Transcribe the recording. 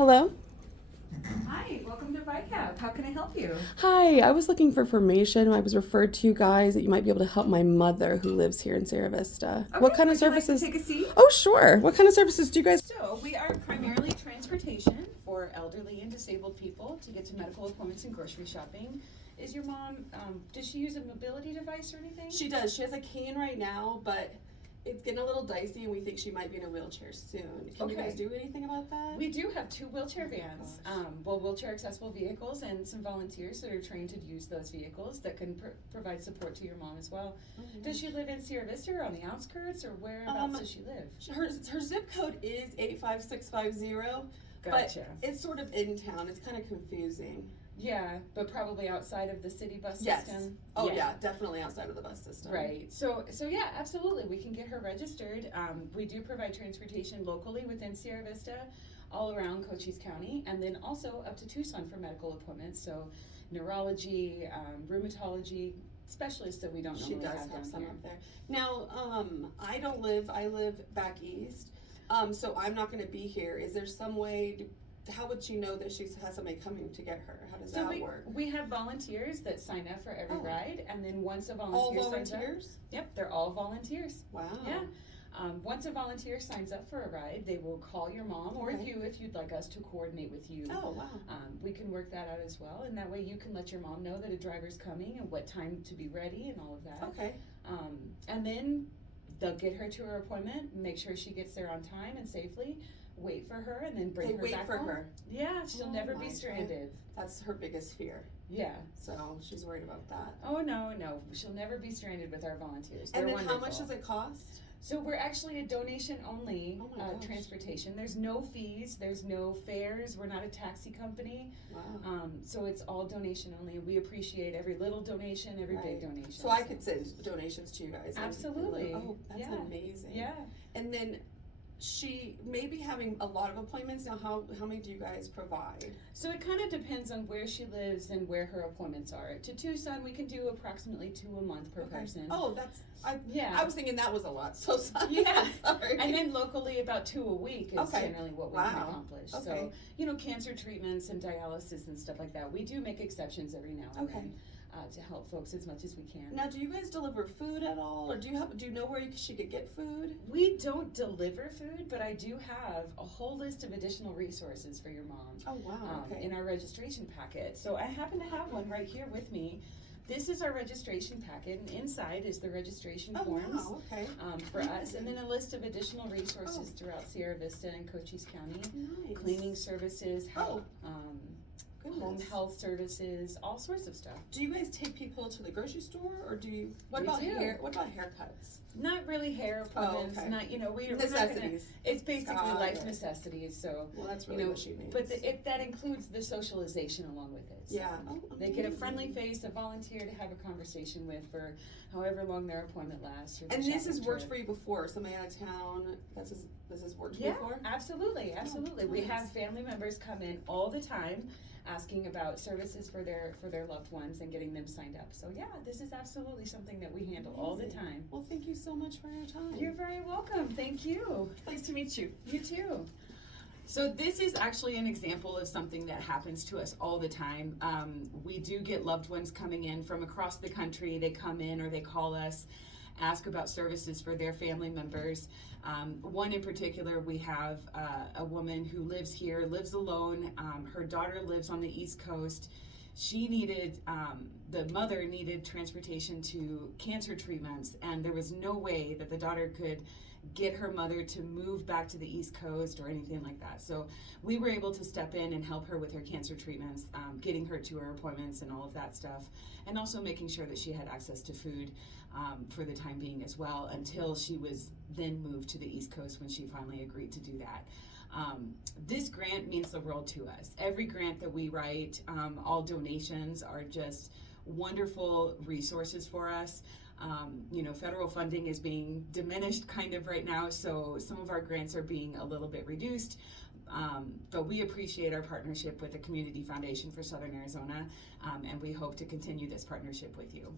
Hello? Hi, welcome to VICaP. How can I help you? Hi, I was looking for information. I was referred to you guys that you might be able to help my mother who lives here in Sierra Vista. What kind of would you like to services? take a seat? Oh, sure. What kind of services do you guys? So, we are primarily transportation for elderly and disabled people to get to medical appointments and grocery shopping. Is your mom, does she use a mobility device or anything? She does. She has a cane right now, but it's getting a little dicey and we think she might be in a wheelchair soon. Can you guys do anything about that? We do have 2 wheelchair vans, wheelchair accessible vehicles, and some volunteers that are trained to use those vehicles that can provide support to your mom as well. Does she live in Sierra Vista or on the outskirts, or whereabouts does she live? Her zip code is 85650, Gotcha. but it's sort of in town. It's kind of confusing. Yeah, but probably outside of the city bus Yes. system. Oh yeah, definitely outside of the bus system. Right. So yeah, absolutely. We can get her registered. We do provide transportation locally within Sierra Vista, all around Cochise County, and then also up to Tucson for medical appointments. So neurology, rheumatology specialists that we don't She normally does have down some here. up there. Now, I live back east, so I'm not going to be here. Is there some way how would she know that she has somebody coming to get her? How does that work? We have volunteers that sign up for every ride, and then once a All volunteer signs up. volunteers? Yep, they're all volunteers. Wow. Yeah. Once a volunteer signs up for a ride, they will call your mom or you if you'd like us to coordinate with you. Oh, wow. We can work that out as well, and that way you can let your mom know that a driver's coming and what time to be ready and all of that. Okay. And then they'll get her to her appointment, make sure she gets there on time and safely, wait for her, and then bring her back home. her. Yeah, she'll never be stranded. That's her biggest fear. Yeah. So she's worried about that. Oh, no, she'll never be stranded with our volunteers. They're and then wonderful. How much does it cost? So we're actually a donation-only transportation. There's no fees, there's no fares. We're not a taxi company. Wow. So it's all donation-only. We appreciate every little donation, every big donation. So I could send donations to you guys. Absolutely. Oh, that's amazing. Yeah. And then she may be having a lot of appointments. Now, how many do you guys provide? So it kind of depends on where she lives and where her appointments are. To Tucson, we can do approximately 2 a month per person. Oh, I was thinking that was a lot. So sorry. Yeah. Sorry. And then locally, about 2 a week is generally what we can accomplish. Okay. So, cancer treatments and dialysis and stuff like that. We do make exceptions every now and then. To help folks as much as we can. Now, do you guys deliver food at all, or do you know where she could get food? We don't deliver food, but I do have a whole list of additional resources for your mom. Oh wow! In our registration packet. So I happen to have one right here with me. This is our registration packet, and inside is the registration forms for us, and then a list of additional resources throughout Sierra Vista and Cochise County. Nice. Cleaning services, home health services, all sorts of stuff. Do you guys take people to the grocery store, or do you? What about haircuts? Not really hair appointments. Not necessities. It's basically life necessities. So that's really what she means. But that includes the socialization along with it. So yeah. They get a friendly face, a volunteer to have a conversation with for however long their appointment lasts. And this has worked for you before. Somebody out of town. This has worked before. Absolutely. We have family members come in all the time, asking about services for their loved ones and getting them signed up. So yeah, this is absolutely something that we handle all the time. Well, thank you so much for your time. You're very welcome. Thank you. Nice to meet you. You too. So this is actually an example of something that happens to us all the time. We do get loved ones coming in from across the country. They come in or they call us, ask about services for their family members. One in particular, we have a woman who lives here, lives alone. Her daughter lives on the East Coast. She needed, the mother needed transportation to cancer treatments, and there was no way that the daughter could get her mother to move back to the East Coast or anything like that. So we were able to step in and help her with her cancer treatments, getting her to her appointments and all of that stuff, and also making sure that she had access to food for the time being as well, until she was then moved to the East Coast when she finally agreed to do that. This grant means the world to us. Every grant that we write, all donations are just wonderful resources for us. Federal funding is being diminished kind of right now, so some of our grants are being a little bit reduced. But we appreciate our partnership with the Community Foundation for Southern Arizona, and we hope to continue this partnership with you.